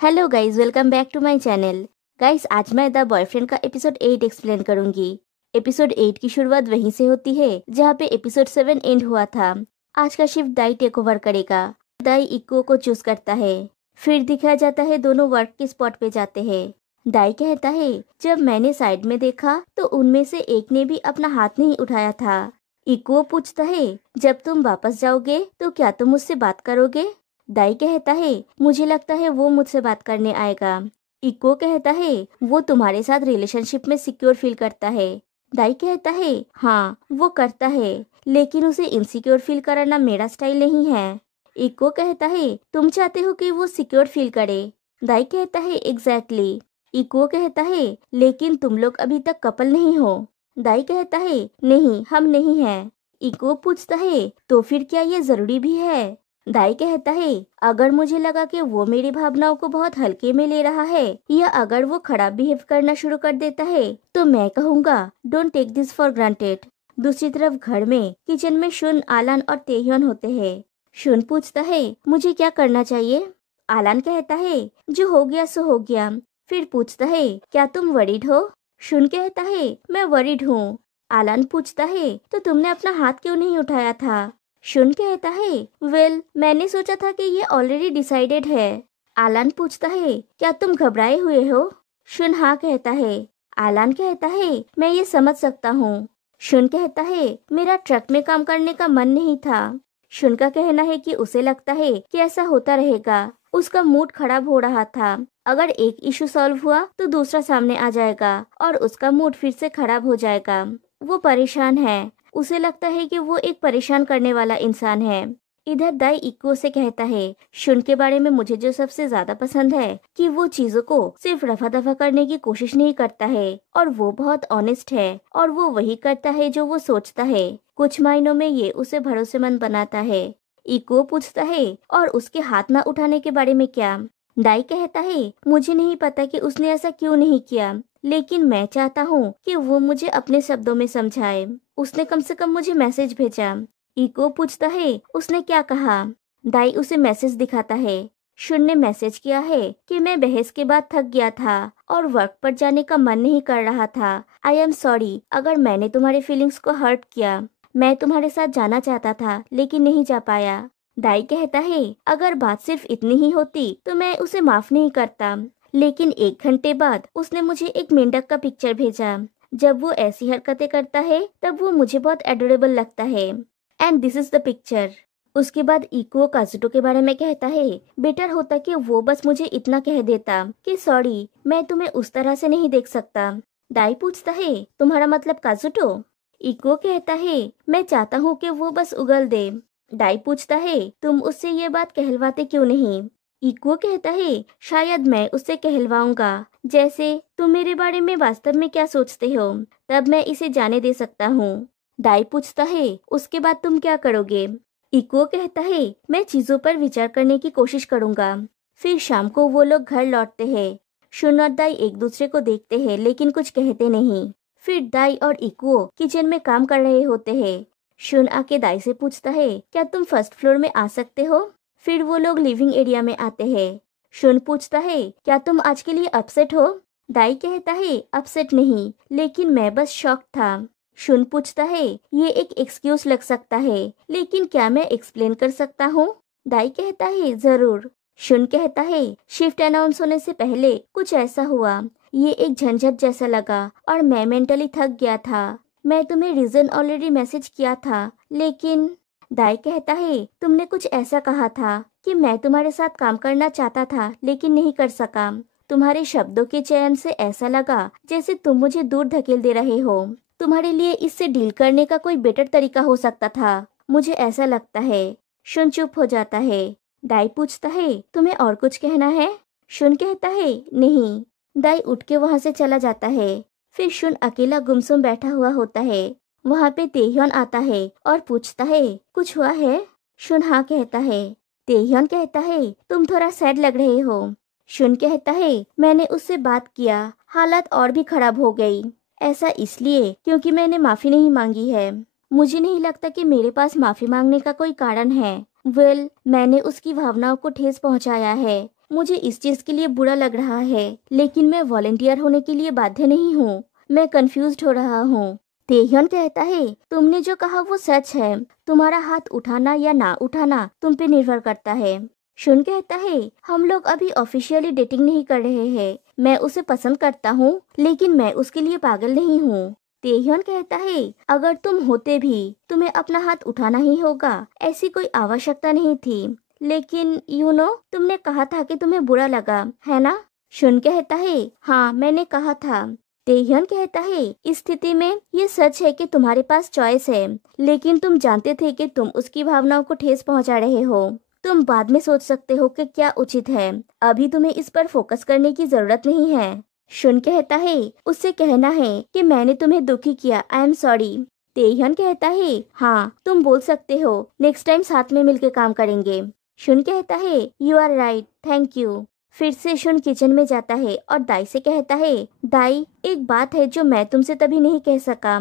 Hello guys, welcome back to my channel. Guys, आज मैं the boyfriend का episode 8 explain करूंगी। एपिसोड 8 की शुरुआत वहीं से होती है जहां पे एपिसोड 7 एंड हुआ था। आज का शिफ्ट दाई टेक ओवर करेगा। दाई इक्को को चूज करता है। फिर दिखाया जाता है दोनों वर्क के स्पॉट पे जाते हैं। दाई कहता है, जब मैंने साइड में देखा तो उनमें से एक ने भी अपना हाथ नहीं उठाया था। इक्को पूछता है, जब तुम वापस जाओगे तो क्या तुम मुझसे बात करोगे? दाई कहता है, मुझे लगता है वो मुझसे बात करने आएगा। इको कहता है, वो तुम्हारे साथ रिलेशनशिप में सिक्योर फील करता है। दाई कहता है, हाँ वो करता है, लेकिन उसे इनसिक्योर फील कराना मेरा स्टाइल नहीं है। इको कहता है, तुम चाहते हो कि वो सिक्योर फील करे? दाई कहता है, एग्जैक्टली। इको कहता है, लेकिन तुम लोग अभी तक कपल नहीं हो। दाई कहता है, नहीं हम नहीं हैं। इको पूछता है, तो फिर क्या ये जरूरी भी है? दाई कहता है, अगर मुझे लगा कि वो मेरी भावनाओं को बहुत हल्के में ले रहा है या अगर वो खराब बिहेव करना शुरू कर देता है तो मैं कहूँगा don't take this for granted. दूसरी तरफ घर में किचन में शुन, आलान और तेह्योन होते हैं। शुन पूछता है, मुझे क्या करना चाहिए? आलान कहता है, जो हो गया सो हो गया। फिर पूछता है, क्या तुम वरीड हो? शुन कहता है, मैं वरीड हूँ। आलान पूछता है, तो तुमने अपना हाथ क्यों नहीं उठाया था? शुन कहता है, वेल मैंने सोचा था कि ये ऑलरेडी डिसाइडेड है। आलान पूछता है, क्या तुम घबराए हुए हो? शुन हाँ कहता है। आलान कहता है, मैं ये समझ सकता हूँ। शुन कहता है, मेरा ट्रक में काम करने का मन नहीं था। शुन का कहना है कि उसे लगता है कि ऐसा होता रहेगा। उसका मूड खराब हो रहा था। अगर एक इशू सॉल्व हुआ तो दूसरा सामने आ जाएगा और उसका मूड फिर से खराब हो जाएगा। वो परेशान है। उसे लगता है कि वो एक परेशान करने वाला इंसान है। इधर दाई इक्को से कहता है, शुन के बारे में मुझे जो सबसे ज्यादा पसंद है कि वो चीजों को सिर्फ रफा दफा करने की कोशिश नहीं करता है और वो बहुत ऑनेस्ट है और वो वही करता है जो वो सोचता है। कुछ मायनों में ये उसे भरोसेमंद बनाता है। इक्को पूछता है, और उसके हाथ न उठाने के बारे में क्या? दाई कहता है, मुझे नहीं पता कि उसने ऐसा क्यों नहीं किया, लेकिन मैं चाहता हूँ कि वो मुझे अपने शब्दों में समझाए। उसने कम से कम मुझे मैसेज भेजा। इको पूछता है, उसने क्या कहा? दाई उसे मैसेज दिखाता है। शुन ने मैसेज किया है कि मैं बहस के बाद थक गया था और वर्क पर जाने का मन नहीं कर रहा था। आई एम सॉरी अगर मैंने तुम्हारे फीलिंग्स को हर्ट किया। मैं तुम्हारे साथ जाना चाहता था लेकिन नहीं जा पाया। दाई कहता है, अगर बात सिर्फ इतनी ही होती तो मैं उसे माफ नहीं करता, लेकिन 1 घंटे बाद उसने मुझे एक मेंढक का पिक्चर भेजा। जब वो ऐसी हरकतें करता है तब वो मुझे बहुत एडोरेबल लगता है। And this is the picture. उसके बाद इको काजुटो के बारे में कहता है, बेटर होता कि वो बस मुझे इतना कह देता कि सॉरी मैं तुम्हें उस तरह से नहीं देख सकता। दाई पूछता है, तुम्हारा मतलब काजुटो? इको कहता है, मैं चाहता हूँ कि वो बस उगल दे। दाई पूछता है, तुम उससे ये बात कहलवाते क्यों नहीं? इको कहता है, शायद मैं उससे कहलवाऊंगा। जैसे तुम मेरे बारे में वास्तव में क्या सोचते हो, तब मैं इसे जाने दे सकता हूँ। दाई पूछता है, उसके बाद तुम क्या करोगे? इको कहता है, मैं चीजों पर विचार करने की कोशिश करूंगा। फिर शाम को वो लोग घर लौटते हैं। शुन और दाई एक दूसरे को देखते हैं लेकिन कुछ कहते नहीं। फिर दाई और इको किचन में काम कर रहे होते हैं। शुन आके दाई से पूछता है, क्या तुम फर्स्ट फ्लोर में आ सकते हो? फिर वो लोग लिविंग एरिया में आते हैं। शुन पूछता है, क्या तुम आज के लिए अपसेट हो? दाई कहता है, अपसेट नहीं, लेकिन मैं बस शॉक था। शुन पूछता है, ये एक एक्सक्यूज लग सकता है, लेकिन क्या मैं एक्सप्लेन कर सकता हूँ? दाई कहता है, जरूर। शुन कहता है, शिफ्ट अनाउंस होने से पहले कुछ ऐसा हुआ। ये एक झंझट जैसा लगा और मैं मेंटली थक गया था। मैं तुम्हें रीजन ऑलरेडी मैसेज किया था, लेकिन दाई कहता है, तुमने कुछ ऐसा कहा था कि मैं तुम्हारे साथ काम करना चाहता था लेकिन नहीं कर सका। तुम्हारे शब्दों के चयन से ऐसा लगा जैसे तुम मुझे दूर धकेल दे रहे हो। तुम्हारे लिए इससे डील करने का कोई बेटर तरीका हो सकता था, मुझे ऐसा लगता है। शुन चुप हो जाता है। दाई पूछता है, तुम्हें और कुछ कहना है? शुन कहता है, नहीं। दाई उठ के वहाँ से चला जाता है। फिर शुन अकेला गुमसुम बैठा हुआ होता है। वहाँ पे तेह्योन आता है और पूछता है, कुछ हुआ है? शुन हाँ कहता है। तेह्योन कहता है, तुम थोड़ा सैड लग रहे हो। शुन कहता है, मैंने उससे बात किया, हालत और भी खराब हो गई। ऐसा इसलिए क्योंकि मैंने माफी नहीं मांगी है। मुझे नहीं लगता कि मेरे पास माफी मांगने का कोई कारण है। वेल, मैंने उसकी भावनाओं को ठेस पहुंचाया है, मुझे इस चीज के लिए बुरा लग रहा है, लेकिन मैं वॉलंटियर होने के लिए बाध्य नहीं हूँ। मैं कंफ्यूज्ड हो रहा हूँ। तेह्योन कहता है, तुमने जो कहा वो सच है। तुम्हारा हाथ उठाना या ना उठाना तुम पे निर्भर करता है। शुन कहता है, हम लोग अभी ऑफिशियली डेटिंग नहीं कर रहे हैं। मैं उसे पसंद करता हूँ, लेकिन मैं उसके लिए पागल नहीं हूँ। तेह्योन कहता है, अगर तुम होते भी तुम्हें अपना हाथ उठाना ही होगा, ऐसी कोई आवश्यकता नहीं थी। लेकिन तुमने कहा था कि तुम्हें बुरा लगा, है ना? शुन कहता है, हाँ मैंने कहा था। तेह्योन कहता है, इस स्थिति में ये सच है कि तुम्हारे पास चॉइस है, लेकिन तुम जानते थे कि तुम उसकी भावनाओं को ठेस पहुंचा रहे हो। तुम बाद में सोच सकते हो कि क्या उचित है। अभी तुम्हें इस पर फोकस करने की जरूरत नहीं है। शुन कहता है, उससे कहना है कि मैंने तुम्हें दुखी किया, आई एम सॉरी। तेह्योन कहता है, हाँ तुम बोल सकते हो, नेक्स्ट टाइम साथ में मिलकर काम करेंगे। शुन कहता है, you are right, thank you. फिर से शुन किचन में जाता है और दाई से कहता है, दाई एक बात है जो मैं तुमसे तभी नहीं कह सका।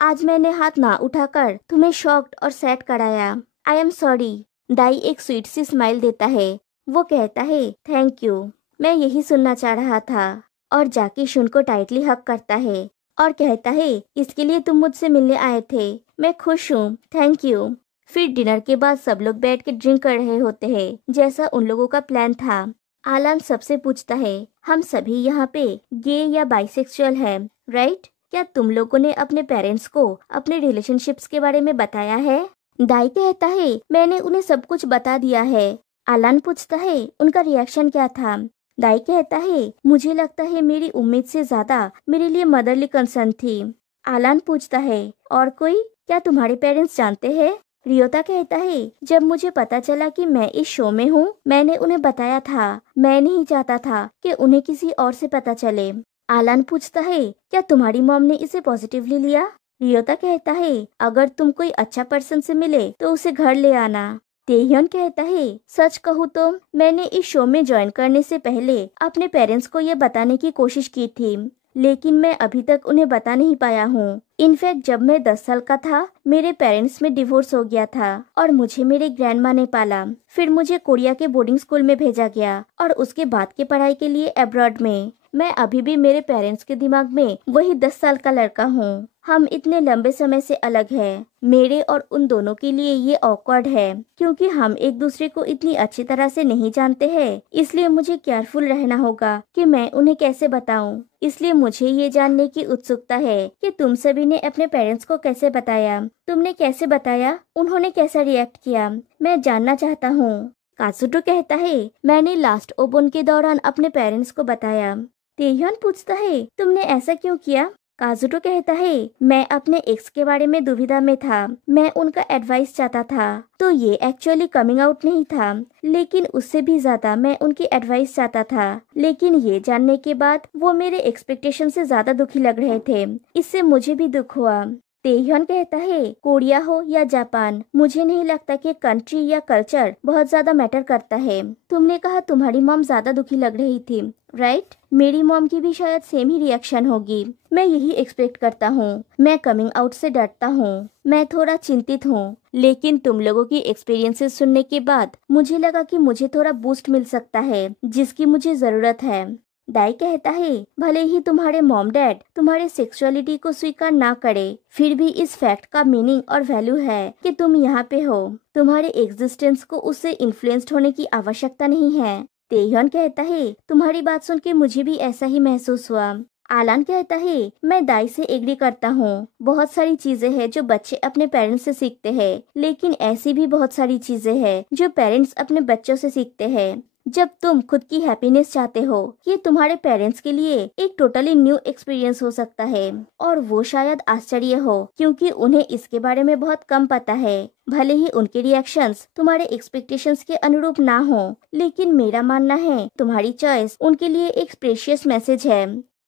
आज मैंने हाथ ना उठाकर तुम्हें शॉक्ड और सैड कराया। I am sorry. दाई एक स्वीट सी स्माइल देता है। वो कहता है, थैंक यू, मैं यही सुनना चाह रहा था। और जाके शुन को टाइटली हग करता है और कहता है, इसके लिए तुम मुझसे मिलने आए थे, मैं खुश हूँ, थैंक यू। फिर डिनर के बाद सब लोग बैठ के ड्रिंक कर रहे होते हैं, जैसा उन लोगों का प्लान था। आलान सबसे पूछता है, हम सभी यहाँ पे गे या बाइसेक्सुअल है, राइट? क्या तुम लोगों ने अपने पेरेंट्स को अपने रिलेशनशिप्स के बारे में बताया है? दाई कहता है, मैंने उन्हें सब कुछ बता दिया है। आलान पूछता है, उनका रिएक्शन क्या था? दाई कहता है, मुझे लगता है मेरी उम्मीद से ज्यादा मेरे लिए मदरली कंसर्न थी। आलान पूछता है, और कोई? क्या तुम्हारे पेरेंट्स जानते हैं? रियोता कहता है, जब मुझे पता चला कि मैं इस शो में हूँ, मैंने उन्हें बताया था। मैं नहीं चाहता था कि उन्हें किसी और से पता चले। आलान पूछता है, क्या तुम्हारी मॉम ने इसे पॉजिटिवली लिया? रियोता कहता है, अगर तुम कोई अच्छा पर्सन से मिले तो उसे घर ले आना। तेह्योन कहता है, सच कहूँ तो मैंने इस शो में ज्वाइन करने से पहले अपने पेरेंट्स को ये बताने की कोशिश की थी, लेकिन मैं अभी तक उन्हें बता नहीं पाया हूँ। इनफैक्ट जब मैं 10 साल का था, मेरे पेरेंट्स में डिवोर्स हो गया था और मुझे मेरे ग्रैंडमा ने पाला। फिर मुझे कोरिया के बोर्डिंग स्कूल में भेजा गया और उसके बाद की पढ़ाई के लिए अब्रॉड में। मैं अभी भी मेरे पेरेंट्स के दिमाग में वही 10 साल का लड़का हूँ। हम इतने लंबे समय से अलग हैं। मेरे और उन दोनों के लिए ये ऑकवर्ड है, क्योंकि हम एक दूसरे को इतनी अच्छी तरह से नहीं जानते हैं। इसलिए मुझे केयरफुल रहना होगा कि मैं उन्हें कैसे बताऊं। इसलिए मुझे ये जानने की उत्सुकता है कि तुम सभी ने अपने पेरेंट्स को कैसे बताया। तुमने कैसे बताया? उन्होंने कैसा रिएक्ट किया? मैं जानना चाहता हूँ। काजुटो कहता है, मैंने लास्ट ओबोन के दौरान अपने पेरेंट्स को बताया। तेह्योन पूछता है, तुमने ऐसा क्यों किया? काजुटो कहता है, मैं अपने एक्स के बारे में दुविधा में था। मैं उनका एडवाइस चाहता था। तो ये एक्चुअली कमिंग आउट नहीं था, लेकिन उससे भी ज्यादा मैं उनकी एडवाइस चाहता था। लेकिन ये जानने के बाद वो मेरे एक्सपेक्टेशन से ज्यादा दुखी लग रहे थे। इससे मुझे भी दुख हुआ। तेह्योन कहता है, कोरिया हो या जापान, मुझे नहीं लगता कि कंट्री या कल्चर बहुत ज्यादा मैटर करता है। तुमने कहा तुम्हारी मॉम ज्यादा दुखी लग रही थी, राइट? मेरी मॉम की भी शायद सेम ही रिएक्शन होगी। मैं यही एक्सपेक्ट करता हूँ। मैं कमिंग आउट से डरता हूँ। मैं थोड़ा चिंतित हूँ, लेकिन तुम लोगों की एक्सपीरियंसेस सुनने के बाद मुझे लगा कि मुझे थोड़ा बूस्ट मिल सकता है, जिसकी मुझे जरूरत है। दाई कहता है, भले ही तुम्हारे मॉम डैड तुम्हारे सेक्सुअलिटी को स्वीकार ना करे, फिर भी इस फैक्ट का मीनिंग और वैल्यू है कि तुम यहाँ पे हो। तुम्हारे एग्जिस्टेंस को उससे इन्फ्लुएंस्ड होने की आवश्यकता नहीं है। तेह्योन कहता है, तुम्हारी बात सुन के मुझे भी ऐसा ही महसूस हुआ। आलान कहता है, मैं दाई से एग्री करता हूँ। बहुत सारी चीजें हैं जो बच्चे अपने पेरेंट्स से सीखते हैं, लेकिन ऐसी भी बहुत सारी चीजें हैं जो पेरेंट्स अपने बच्चों से सीखते हैं। जब तुम खुद की हैप्पीनेस चाहते हो, ये तुम्हारे पेरेंट्स के लिए एक टोटली न्यू एक्सपीरियंस हो सकता है, और वो शायद आश्चर्य हो, क्योंकि उन्हें इसके बारे में बहुत कम पता है। भले ही उनके रिएक्शंस तुम्हारे एक्सपेक्टेशंस के अनुरूप ना हो, लेकिन मेरा मानना है तुम्हारी चॉइस उनके लिए एक प्रेशियस मैसेज है।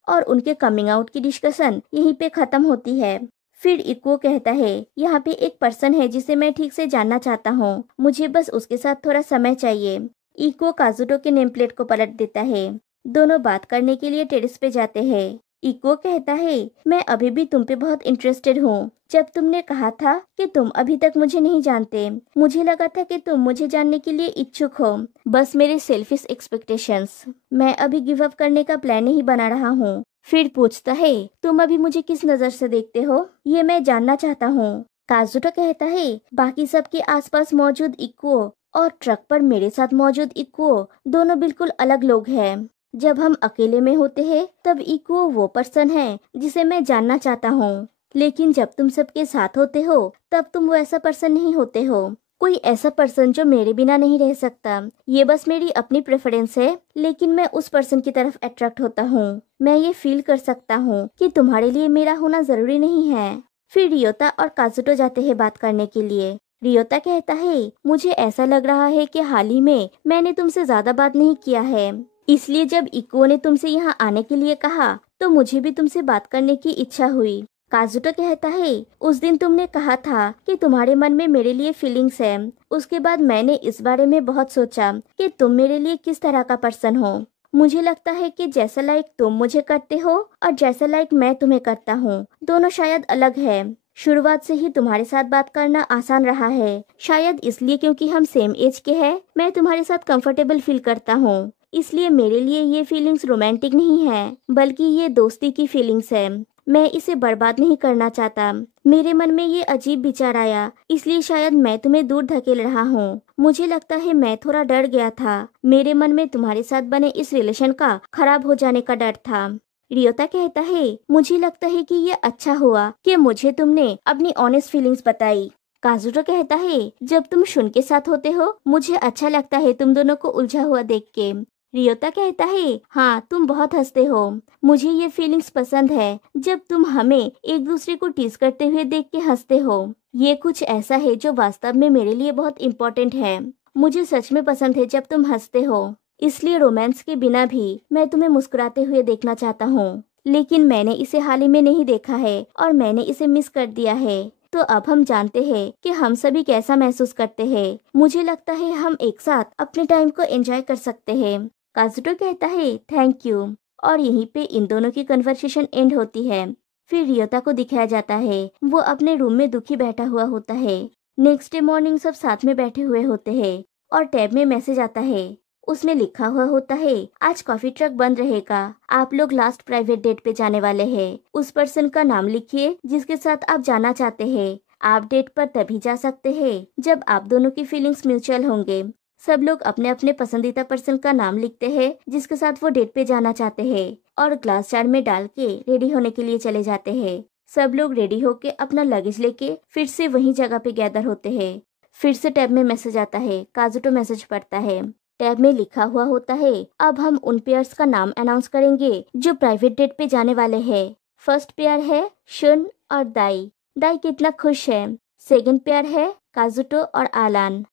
और उनके कमिंग आउट की डिस्कशन यहीं पे खत्म होती है। फिर इको कहता है, यहाँ पे एक पर्सन है जिसे मैं ठीक से जानना चाहता हूँ। मुझे बस उसके साथ थोड़ा समय चाहिए। इको काजुटो के नेम प्लेट को पलट देता है। दोनों बात करने के लिए टेरेस पे जाते हैं। इको कहता है, मैं अभी भी तुम पे बहुत इंटरेस्टेड हूँ। जब तुमने कहा था कि तुम अभी तक मुझे नहीं जानते, मुझे लगा था कि तुम मुझे जानने के लिए इच्छुक हो, बस मेरे सेल्फिश एक्सपेक्टेशंस। मैं अभी गिव अप करने का प्लान नहीं बना रहा हूँ। फिर पूछता है, तुम अभी मुझे किस नजर से देखते हो, ये मैं जानना चाहता हूँ। काजुटो कहता है, बाकी सबके आसपास मौजूद इको और ट्रक पर मेरे साथ मौजूद इको दोनों बिल्कुल अलग लोग हैं। जब हम अकेले में होते हैं तब इको वो पर्सन है जिसे मैं जानना चाहता हूँ, लेकिन जब तुम सबके साथ होते हो तब तुम वो ऐसा पर्सन नहीं होते हो। कोई ऐसा पर्सन जो मेरे बिना नहीं रह सकता। ये बस मेरी अपनी प्रेफरेंस है, लेकिन मैं उस पर्सन की तरफ अट्रैक्ट होता हूँ। मैं ये फील कर सकता हूँ कि तुम्हारे लिए मेरा होना जरूरी नहीं है। फिर रियोता और काजुटो जाते हैं बात करने के लिए। रियोता कहता है, मुझे ऐसा लग रहा है कि हाल ही में मैंने तुमसे ज्यादा बात नहीं किया है, इसलिए जब इको ने तुमसे यहाँ आने के लिए कहा तो मुझे भी तुमसे बात करने की इच्छा हुई। काजुटो कहता है, उस दिन तुमने कहा था कि तुम्हारे मन में मेरे लिए फीलिंग्स है। उसके बाद मैंने इस बारे में बहुत सोचा कि तुम मेरे लिए किस तरह का पर्सन हो। मुझे लगता है कि जैसा लाइक तुम मुझे करते हो और जैसा लाइक मैं तुम्हें करता हूँ, दोनों शायद अलग है। शुरुआत से ही तुम्हारे साथ बात करना आसान रहा है, शायद इसलिए क्योंकि हम सेम एज के हैं। मैं तुम्हारे साथ कंफर्टेबल फील करता हूँ, इसलिए मेरे लिए ये फीलिंग्स रोमांटिक नहीं है, बल्कि ये दोस्ती की फीलिंग्स है। मैं इसे बर्बाद नहीं करना चाहता। मेरे मन में ये अजीब विचार आया, इसलिए शायद मैं तुम्हें दूर धकेल रहा हूँ। मुझे लगता है मैं थोड़ा डर गया था। मेरे मन में तुम्हारे साथ बने इस रिलेशन का खराब हो जाने का डर था। रियोता कहता है, मुझे लगता है कि ये अच्छा हुआ कि मुझे तुमने अपनी ऑनेस्ट फीलिंग्स बताई। काजुटो कहता है, जब तुम शुन के साथ होते हो मुझे अच्छा लगता है तुम दोनों को उलझा हुआ देख के। रियोता कहता है, हाँ तुम बहुत हंसते हो। मुझे ये फीलिंग्स पसंद है जब तुम हमें एक दूसरे को टीज करते हुए देख के हंसते हो। ये कुछ ऐसा है जो वास्तव में मेरे लिए बहुत इम्पोर्टेंट है। मुझे सच में पसंद है जब तुम हंसते हो, इसलिए रोमांस के बिना भी मैं तुम्हें मुस्कुराते हुए देखना चाहता हूँ। लेकिन मैंने इसे हाल ही में नहीं देखा है और मैंने इसे मिस कर दिया है। तो अब हम जानते हैं कि हम सभी कैसा महसूस करते हैं। मुझे लगता है हम एक साथ अपने टाइम को एंजॉय कर सकते हैं। काजुटो कहता है, थैंक यू। और यहीं पे इन दोनों की कन्वर्सेशन एंड होती है। फिर रियोता को दिखाया जाता है, वो अपने रूम में दुखी बैठा हुआ होता है। नेक्स्ट डे मॉर्निंग सब साथ में बैठे हुए होते हैं और टैब में मैसेज आता है। उसमें लिखा हुआ होता है, आज कॉफी ट्रक बंद रहेगा, आप लोग लास्ट प्राइवेट डेट पे जाने वाले हैं। उस पर्सन का नाम लिखिए जिसके साथ आप जाना चाहते हैं। आप डेट पर तभी जा सकते हैं जब आप दोनों की फीलिंग्स म्यूचुअल होंगे। सब लोग अपने अपने पसंदीदा पर्सन का नाम लिखते हैं जिसके साथ वो डेट पे जाना चाहते हैं और ग्लास जार में डाल के रेडी होने के लिए चले जाते हैं। सब लोग रेडी होके अपना लगेज लेके फिर से वही जगह पे गैदर होते हैं। फिर से टैब में मैसेज आता है। काजुटो मैसेज पढ़ता है। टैब में लिखा हुआ होता है, अब हम उन पेयर्स का नाम अनाउंस करेंगे जो प्राइवेट डेट पे जाने वाले हैं। फर्स्ट पेयर है शुन और दाई। दाई कितना खुश है। सेकंड पेयर है काजुटो और आलान।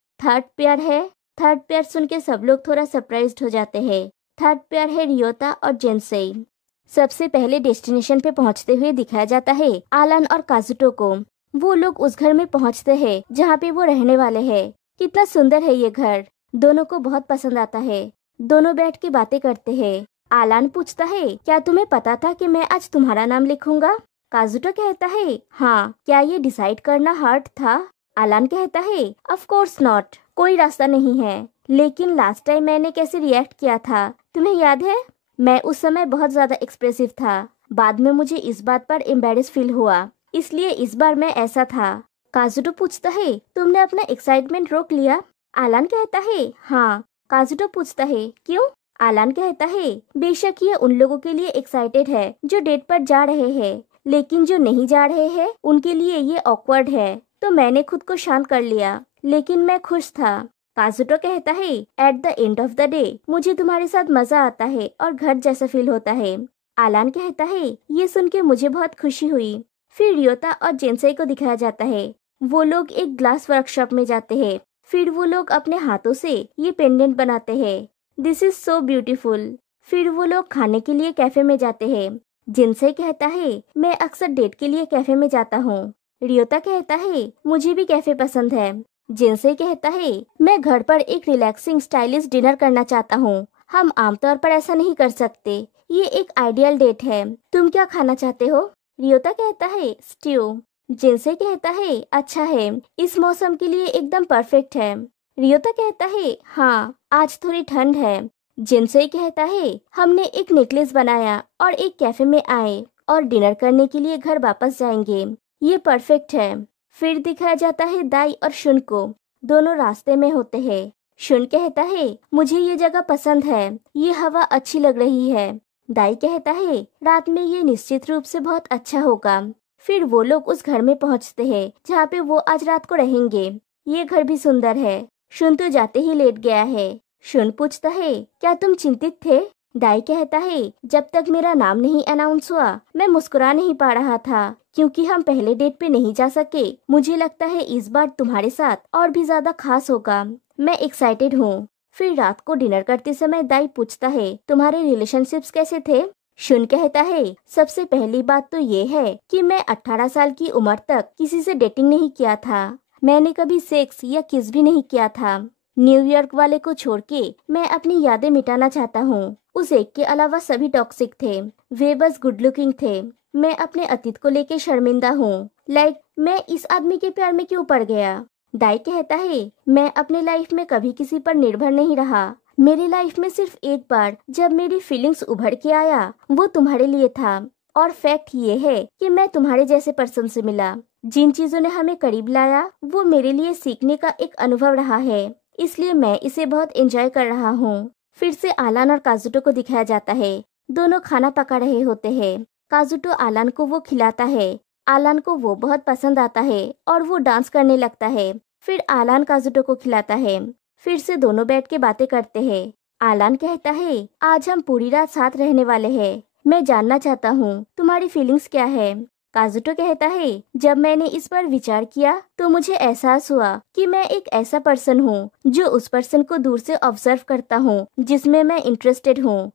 थर्ड पेयर सुन के सब लोग थोड़ा सरप्राइज्ड हो जाते हैं। थर्ड पेयर है रियोता और जेनसेई। सबसे पहले डेस्टिनेशन पे पहुंचते हुए दिखाया जाता है आलान और काजुटो को। वो लोग उस घर में पहुंचते हैं जहाँ पे वो रहने वाले हैं। कितना सुंदर है ये घर, दोनों को बहुत पसंद आता है। दोनों बैठ के बातें करते हैं। आलान पूछता है, क्या तुम्हें पता था कि मैं आज तुम्हारा नाम लिखूंगा? काजुटो कहता है, हाँ, क्या ये डिसाइड करना हार्ड था? आलान कहता है, ऑफ कोर्स नॉट, कोई रास्ता नहीं है। लेकिन लास्ट टाइम मैंने कैसे रिएक्ट किया था तुम्हें याद है? मैं उस समय बहुत ज्यादा एक्सप्रेसिव था। बाद में मुझे इस बात पर एम्बैरेस फील हुआ, इसलिए इस बार मैं ऐसा था। काजुटो पूछता है, तुमने अपना एक्साइटमेंट रोक लिया? आलान कहता है, हाँ। काजुटो पूछता है, क्यों? आलान कहता है, बेशक ये उन लोगों के लिए एक्साइटेड है जो डेट पर जा रहे हैं, लेकिन जो नहीं जा रहे हैं उनके लिए ये ऑकवर्ड है। तो मैंने खुद को शांत कर लिया, लेकिन मैं खुश था। काजुटो कहता है, at the end of the day मुझे तुम्हारे साथ मजा आता है और घर जैसा फील होता है। आलान कहता है, ये सुन के मुझे बहुत खुशी हुई। फिर रियोता और जेनसेई को दिखाया जाता है। वो लोग एक ग्लास वर्कशॉप में जाते हैं। फिर वो लोग अपने हाथों से ये पेंडेंट बनाते हैं। This is so beautiful. फिर वो लोग खाने के लिए कैफे में जाते हैं। जेनसेई कहता है, मैं अक्सर डेट के लिए कैफे में जाता हूँ। रियोता कहता है, मुझे भी कैफे पसंद है। जेनसेई कहता है, मैं घर पर एक रिलैक्सिंग स्टाइलिश डिनर करना चाहता हूँ। हम आमतौर पर ऐसा नहीं कर सकते, ये एक आइडियल डेट है। तुम क्या खाना चाहते हो? रियोता कहता है स्ट्यू। जिनसे कहता है अच्छा है, इस मौसम के लिए एकदम परफेक्ट है। रियोता कहता है हाँ, आज थोड़ी ठंड है। जिनसे कहता है हमने एक नेकलेस बनाया और एक कैफे में आए और डिनर करने के लिए घर वापस जाएंगे। ये परफेक्ट है। फिर दिखाया जाता है दाई और शुन को। दोनों रास्ते में होते हैं। शुन कहता है मुझे ये जगह पसंद है, ये हवा अच्छी लग रही है। दाई कहता है रात में ये निश्चित रूप से बहुत अच्छा होगा। फिर वो लोग उस घर में पहुंचते हैं जहाँ पे वो आज रात को रहेंगे। ये घर भी सुंदर है। शुन तो जाते ही लेट गया है। शुन पूछता है क्या तुम चिंतित थे? दाई कहता है जब तक मेरा नाम नहीं अनाउंस हुआ मैं मुस्कुरा नहीं पा रहा था, क्योंकि हम पहले डेट पे नहीं जा सके। मुझे लगता है इस बार तुम्हारे साथ और भी ज्यादा खास होगा। मैं एक्साइटेड हूँ। फिर रात को डिनर करते समय दाई पूछता है तुम्हारे रिलेशनशिप्स कैसे थे? शुन कहता है सबसे पहली बात तो ये है कि मैं 18 साल की उम्र तक किसी से डेटिंग नहीं किया था। मैंने कभी सेक्स या किस भी नहीं किया था। न्यूयॉर्क वाले को छोड़ के मैं अपनी यादें मिटाना चाहता हूँ। उस एक के अलावा सभी टॉक्सिक थे। वे बस गुड लुकिंग थे। मैं अपने अतीत को लेके शर्मिंदा हूँ। मैं इस आदमी के प्यार में क्यों पड़ गया? दाई कहता है मैं अपने लाइफ में कभी किसी पर निर्भर नहीं रहा। मेरी लाइफ में सिर्फ एक बार जब मेरी फीलिंग्स उभर के आया वो तुम्हारे लिए था। और फैक्ट ये है कि मैं तुम्हारे जैसे पर्सन से मिला। जिन चीजों ने हमें करीब लाया वो मेरे लिए सीखने का एक अनुभव रहा है, इसलिए मैं इसे बहुत एंजॉय कर रहा हूँ। फिर से आलान और काजुटो को दिखाया जाता है। दोनों खाना पका रहे होते हैं। काजुटो आलान को वो खिलाता है। आलान को वो बहुत पसंद आता है और वो डांस करने लगता है। फिर आलान काजुटो को खिलाता है। फिर से दोनों बैठ के बातें करते हैं। आलान कहता है आज हम पूरी रात साथ रहने वाले हैं। मैं जानना चाहता हूँ तुम्हारी फीलिंग्स क्या है? काजुटो कहता है जब मैंने इस पर विचार किया तो मुझे एहसास हुआ कि मैं एक ऐसा पर्सन हूँ जो उस पर्सन को दूर से ऑब्जर्व करता हूँ जिसमें मैं इंटरेस्टेड हूँ।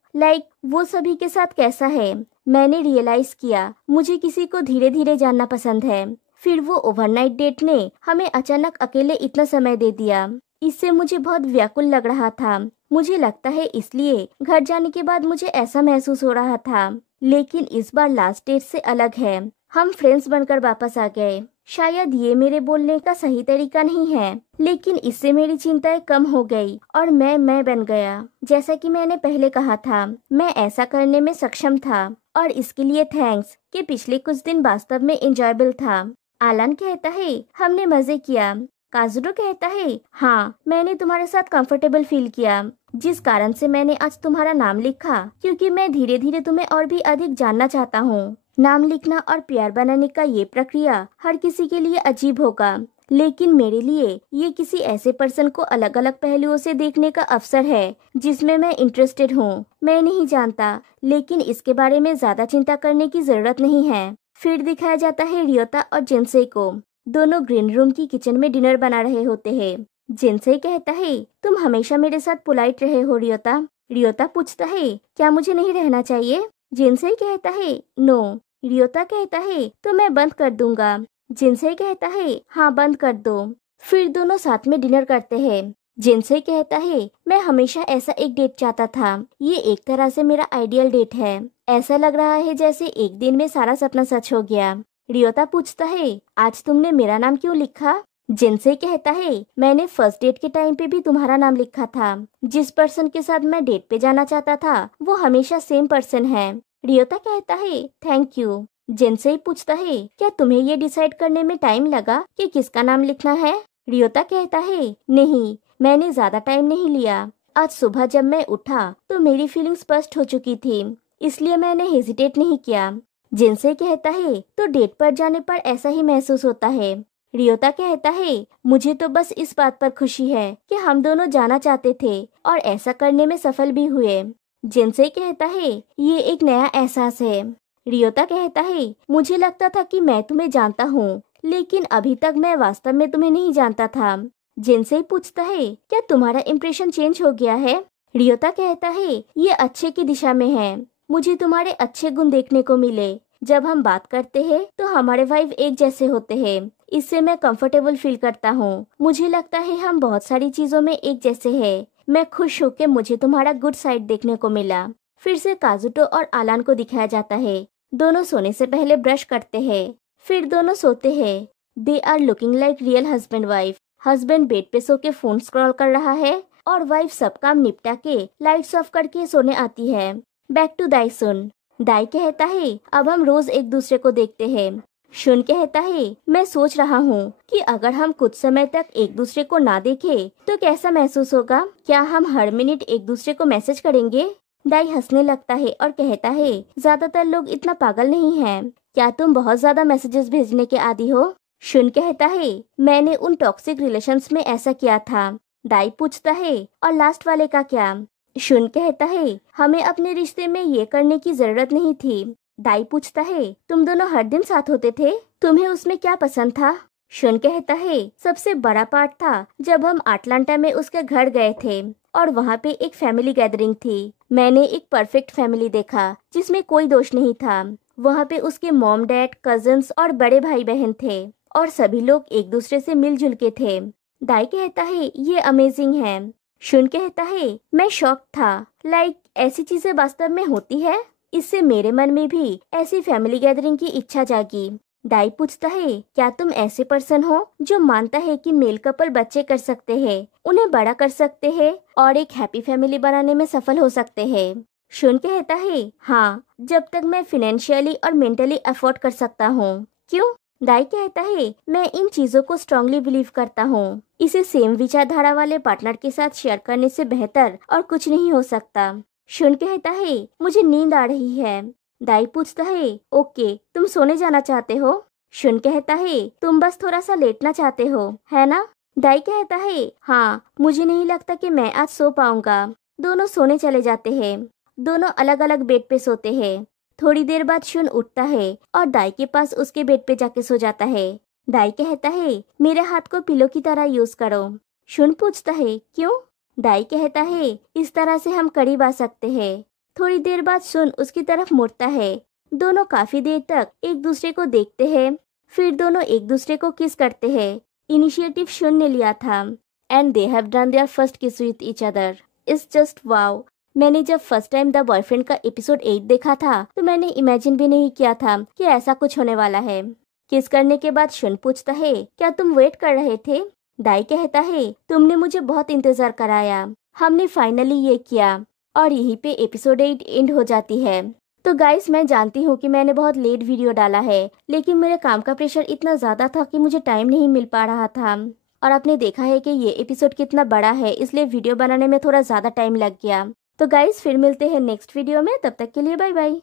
वो सभी के साथ कैसा है। मैंने रियलाइज किया मुझे किसी को धीरे धीरे जानना पसंद है। फिर वो ओवरनाइट डेट ने हमें अचानक अकेले इतना समय दे दिया। इससे मुझे बहुत व्याकुल लग रहा था। मुझे लगता है इसलिए घर जाने के बाद मुझे ऐसा महसूस हो रहा था। लेकिन इस बार लास्ट डेट से अलग है। हम फ्रेंड्स बनकर वापस आ गए। शायद ये मेरे बोलने का सही तरीका नहीं है, लेकिन इससे मेरी चिंताएं कम हो गई और मैं बन गया। जैसा कि मैंने पहले कहा था, मैं ऐसा करने में सक्षम था और इसके लिए थैंक्स कि पिछले कुछ दिन वास्तव में एंजॉयबल था। आलान कहता है हमने मजे किया। काजुटो कहता है हाँ, मैंने तुम्हारे साथ कंफर्टेबल फील किया, जिस कारण से मैंने आज तुम्हारा नाम लिखा, क्योंकि मैं धीरे धीरे तुम्हें और भी अधिक जानना चाहता हूँ। नाम लिखना और प्यार बनाने का ये प्रक्रिया हर किसी के लिए अजीब होगा, लेकिन मेरे लिए ये किसी ऐसे पर्सन को अलग अलग पहलुओं से देखने का अवसर है जिसमें मैं इंटरेस्टेड हूँ। मैं नहीं जानता, लेकिन इसके बारे में ज्यादा चिंता करने की जरूरत नहीं है। फिर दिखाया जाता है रियोता और जिनसे को। दोनों ग्रीन रूम की किचन में डिनर बना रहे होते हैं। जिनसे कहता है तुम हमेशा मेरे साथ पोलाइट रहे हो रियोता। रियोता पूछता है क्या मुझे नहीं रहना चाहिए? जिनसे कहता है नो। रियोता कहता है तो मैं बंद कर दूंगा। जिनसे कहता है हाँ, बंद कर दो। फिर दोनों साथ में डिनर करते हैं। जिनसे कहता है मैं हमेशा ऐसा एक डेट चाहता था। ये एक तरह से मेरा आइडियल डेट है। ऐसा लग रहा है जैसे एक दिन में सारा सपना सच हो गया। रियोता पूछता है आज तुमने मेरा नाम क्यों लिखा? जिनसे कहता है मैंने फर्स्ट डेट के टाइम पे भी तुम्हारा नाम लिखा था। जिस पर्सन के साथ मैं डेट पे जाना चाहता था वो हमेशा सेम पर्सन है। रियोता कहता है थैंक यू। जिनसे पूछता है क्या तुम्हें ये डिसाइड करने में टाइम लगा कि किसका नाम लिखना है? रियोता कहता है नहीं, मैंने ज्यादा टाइम नहीं लिया। आज सुबह जब मैं उठा तो मेरी फीलिंग स्पष्ट हो चुकी थी, इसलिए मैंने हेजिटेट नहीं किया। जिनसे कहता है तो डेट पर जाने पर ऐसा ही महसूस होता है। रियोता कहता है मुझे तो बस इस बात पर खुशी है कि हम दोनों जाना चाहते थे और ऐसा करने में सफल भी हुए। जिनसे कहता है ये एक नया एहसास है। रियोता कहता है मुझे लगता था कि मैं तुम्हें जानता हूँ, लेकिन अभी तक मैं वास्तव में तुम्हें नहीं जानता था। जिनसे पूछता है क्या तुम्हारा इम्प्रेशन चेंज हो गया है? रियोता कहता है ये अच्छे की दिशा में है। मुझे तुम्हारे अच्छे गुण देखने को मिले। जब हम बात करते हैं तो हमारे वाइब एक जैसे होते हैं। इससे मैं कंफर्टेबल फील करता हूँ। मुझे लगता है हम बहुत सारी चीजों में एक जैसे हैं। मैं खुश हूँ कि मुझे तुम्हारा गुड साइड देखने को मिला। फिर से काजुटो और आलान को दिखाया जाता है। दोनों सोने से पहले ब्रश करते हैं, फिर दोनों सोते हैं। They are looking like real husband wife. Husband bed पे सो के फोन स्क्रॉल कर रहा है और वाइफ सब काम निपटा के लाइट्स ऑफ करके सोने आती है। बैक टू दाई सुन। दाई कहता है अब हम रोज एक दूसरे को देखते हैं। शुन कहता है मैं सोच रहा हूँ कि अगर हम कुछ समय तक एक दूसरे को ना देखे तो कैसा महसूस होगा। क्या हम हर मिनट एक दूसरे को मैसेज करेंगे। दाई हंसने लगता है और कहता है ज्यादातर लोग इतना पागल नहीं हैं। क्या तुम बहुत ज्यादा मैसेजेस भेजने के आदी हो। शुन कहता है मैंने उन टॉक्सिक रिलेशंस में ऐसा किया था। दाई पूछता है और लास्ट वाले का क्या। शुन कहता है हमें अपने रिश्ते में ये करने की जरूरत नहीं थी। दाई पूछता है तुम दोनों हर दिन साथ होते थे, तुम्हें उसमें क्या पसंद था। शुन कहता है सबसे बड़ा पार्ट था जब हम अटलांटा में उसके घर गए थे और वहाँ पे एक फैमिली गैदरिंग थी। मैंने एक परफेक्ट फैमिली देखा जिसमें कोई दोष नहीं था। वहाँ पे उसके मॉम डैड कजन्स और बड़े भाई बहन थे और सभी लोग एक दूसरे से मिलजुल के थे। दाई कहता है ये अमेजिंग है। शुन कहता है मैं शॉक था, लाइक ऐसी चीजें वास्तव में होती है। इससे मेरे मन में भी ऐसी फैमिली गैदरिंग की इच्छा जागी। दाई पूछता है क्या तुम ऐसे पर्सन हो जो मानता है कि मेल कपल बच्चे कर सकते हैं, उन्हें बड़ा कर सकते हैं और एक हैप्पी फैमिली बनाने में सफल हो सकते हैं। शुन कहता है हाँ, जब तक मैं फाइनेंशियली और मेंटली अफोर्ड कर सकता हूँ। क्यों। दाई कहता है मैं इन चीजों को स्ट्रांगली बिलीव करता हूँ। इसे सेम विचारधारा वाले पार्टनर के साथ शेयर करने से बेहतर और कुछ नहीं हो सकता। शुन कहता है मुझे नींद आ रही है। दाई पूछता है ओके तुम सोने जाना चाहते हो। शुन कहता है तुम बस थोड़ा सा लेटना चाहते हो, है ना। दाई कहता है हाँ, मुझे नहीं लगता कि मैं आज सो पाऊंगा। दोनों सोने चले जाते हैं। दोनों अलग अलग बेड पे सोते हैं। थोड़ी देर बाद शुन उठता है और दाई के पास उसके बेड पे जाके सो जाता है। दाई कहता है मेरे हाथ को पिलो की तरह यूज करो। शुन पूछता है क्यों। दाई कहता है इस तरह से हम करीब आ सकते हैं। थोड़ी देर बाद शुन उसकी तरफ मुड़ता है। दोनों काफी देर तक एक दूसरे को देखते हैं, फिर दोनों एक दूसरे को किस करते हैं। इनिशिएटिव शुन ने लिया था and they have done their first kiss with each other. It's just wow. मैंने जब फर्स्ट टाइम द बॉयफ्रेंड का एपिसोड 8 देखा था तो मैंने इमेजिन भी नहीं किया था कि ऐसा कुछ होने वाला है। किस करने के बाद शुन पूछता है क्या तुम वेट कर रहे थे। दाई कहता है तुमने मुझे बहुत इंतजार कराया, हमने फाइनली ये किया। और यहीं पे एपिसोड 8 एंड हो जाती है। तो गाइस मैं जानती हूँ कि मैंने बहुत लेट वीडियो डाला है, लेकिन मेरे काम का प्रेशर इतना ज्यादा था कि मुझे टाइम नहीं मिल पा रहा था। और आपने देखा है कि ये एपिसोड कितना बड़ा है, इसलिए वीडियो बनाने में थोड़ा ज्यादा टाइम लग गया। तो गाइस फिर मिलते हैं नेक्स्ट वीडियो में, तब तक के लिए बाय बाय।